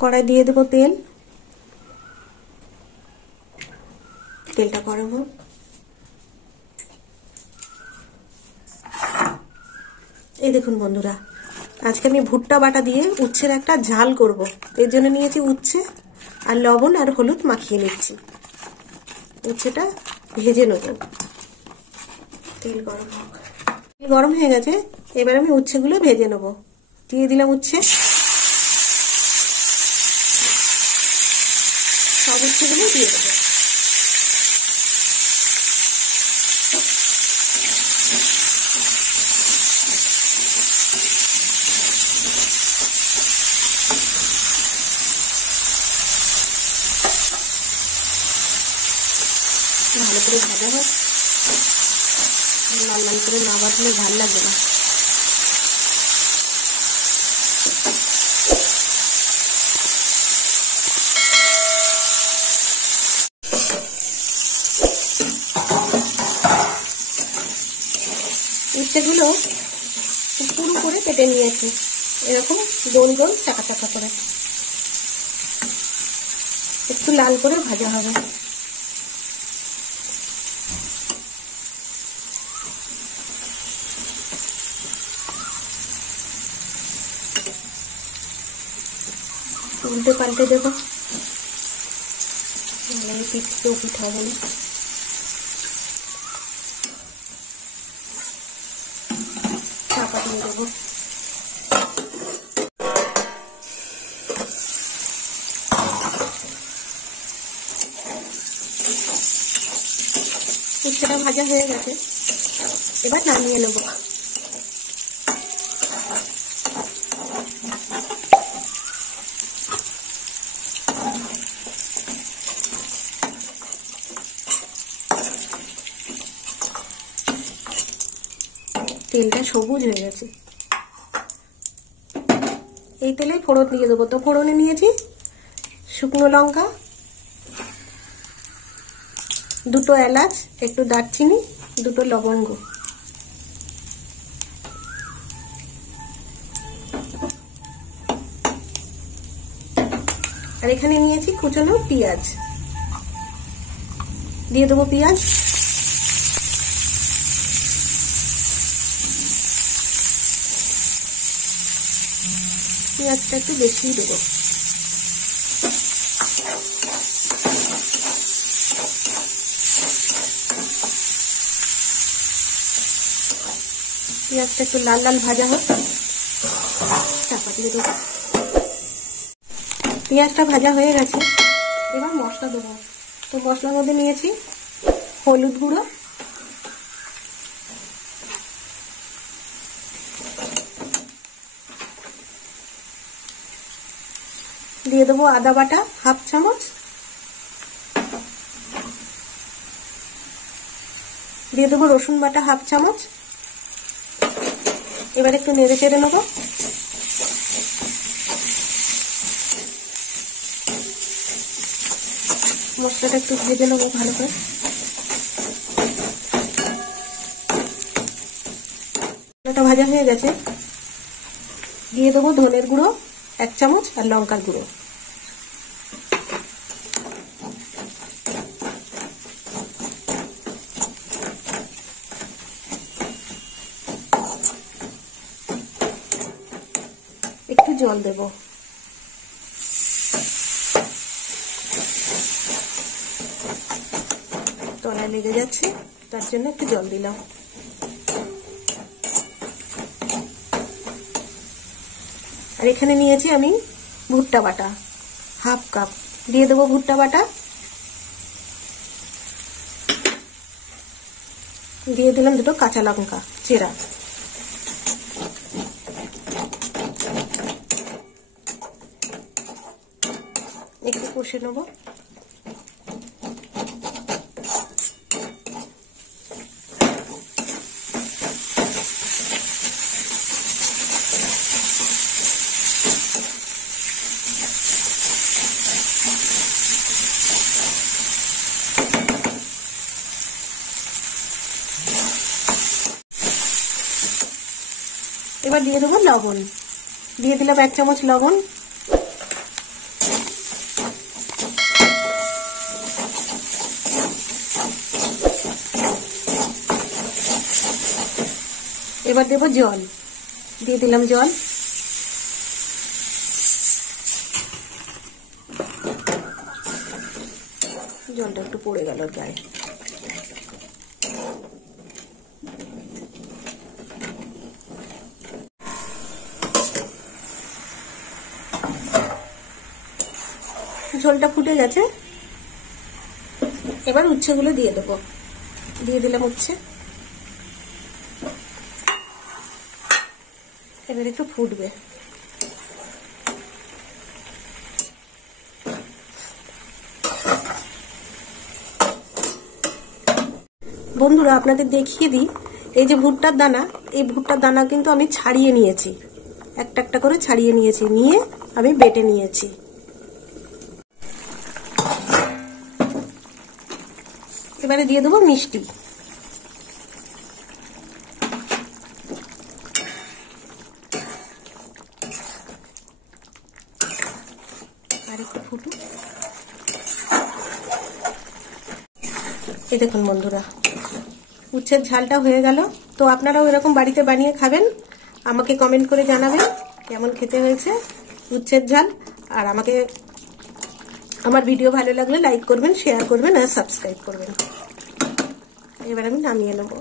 কড়াই দিয়ে দেব তেল। তেলটা গরম হোক। এই দেখুন বন্ধুরা, আজকে আমি ভুট্টা বাটা দিয়ে উচ্ছের একটা ঝাল করব। এর জন্য নিয়েছি উচ্ছে আর লবণ আর হলুদ মাখিয়ে নিচ্ছি। উচ্ছেটা ভেজে নেব। তেল গরম হোক। তেল গরম হয়ে গেছে, এবার আমি উচ্ছেগুলো ভেজে নেব। দিয়ে দিলাম উচ্ছে। সব উচ্ছেগুলো দিয়ে দেবো। ভালো করে ভাজা হোক। লাল লাল করে না ভাজলে ভালো লাগবে না। উচ্ছেগুলো পুরো করে কেটে নিয়েছি, এরকম গোল গোল চাকা চাকা করে। একটু লাল করে ভাজা হবে। উল্টে পাল্টে দেবো, পিঠতেও পিঠ হবে না। চাপা দিয়ে দেবো। উচ্ছেটা ভাজা হয়ে গেছে, এবার নামিয়ে নেবো। তেলটা সবুজ হয়ে গেছে, এই তেলে ফোড়ন দিয়ে দেবো। তো ফোড়নে নিয়েছি শুকনো লঙ্কা, দুটো এলাচ, একটু দারচিনি, দুটো লবঙ্গ, আর এখানে নিয়েছি কুচনো পেঁয়াজ। দিয়ে দেবো পেঁয়াজ। পেঁয়াজটা একটু বেশি দেবো। পেঁয়াজটা একটু লাল লাল ভাজা হোক, চাপা দিয়ে দেবো। পেঁয়াজটা ভাজা হয়ে গেছে, এবার মশলা দেবো। তো মশলার মধ্যে নিয়েছি হলুদ গুঁড়ো, দিয়ে দেবো আদা বাটা হাফ চামচ, দিয়ে দেবো রসুন বাটা হাফ চামচ। এবার একটু নেড়ে চেড়ে নেবো। মশলাটা একটু ভেজে নেবো ভালো করে। মশলাটা ভাজা হয়ে গেছে, দিয়ে দেবো ধনের গুঁড়ো 1 চামচ আর লঙ্কার গুঁড়ো। একটু জল দেবো। তলায় লেগে যাচ্ছে, তার জন্য একটু জল দিলাম। আর এখানে নিয়েছি আমি ভুট্টা বাটা হাফ কাপ, দিয়ে দেবো ভুট্টা বাটা। দিয়ে দিলাম দুটো কাঁচা লঙ্কা চেরা। একটু কষে নেবো। এবার দিয়ে দেবো লবণ। দিয়ে দিলাম 1 চামচ লবণ। এবার দেব জল, দিয়ে দিলাম জল। জলটা একটু পড়ে গেল গায়ে। ঝোলটা ফুটে গেছে, এবার উচ্ছেগুলো দিয়ে দেবো। দিয়ে দিলাম উচ্ছে। এবার একটু ফুটবে। বন্ধুরা আপনাদের দেখিয়ে দিই, এই যে ভুট্টার দানা, এই ভুট্টার দানা কিন্তু আমি ছাড়িয়ে নিয়েছি, একটা একটা করে ছাড়িয়ে নিয়েছি, নিয়ে আমি বেটে নিয়েছি। এবারে দিয়ে দেবো মিষ্টি। আর একটু ফুটুক। এই দেখুন বন্ধুরা, উচ্ছের ঝালটা হয়ে গেল। তো আপনারাও এরকম বাড়িতে বানিয়ে খাবেন, আমাকে কমেন্ট করে জানাবেন কেমন খেতে হয়েছে উচ্ছের ঝাল। আর আমার ভিডিও ভালো লাগলে লাইক করবেন, শেয়ার করবেন আর সাবস্ক্রাইব করবেন। এবার আমি নামিয়ে নেবো।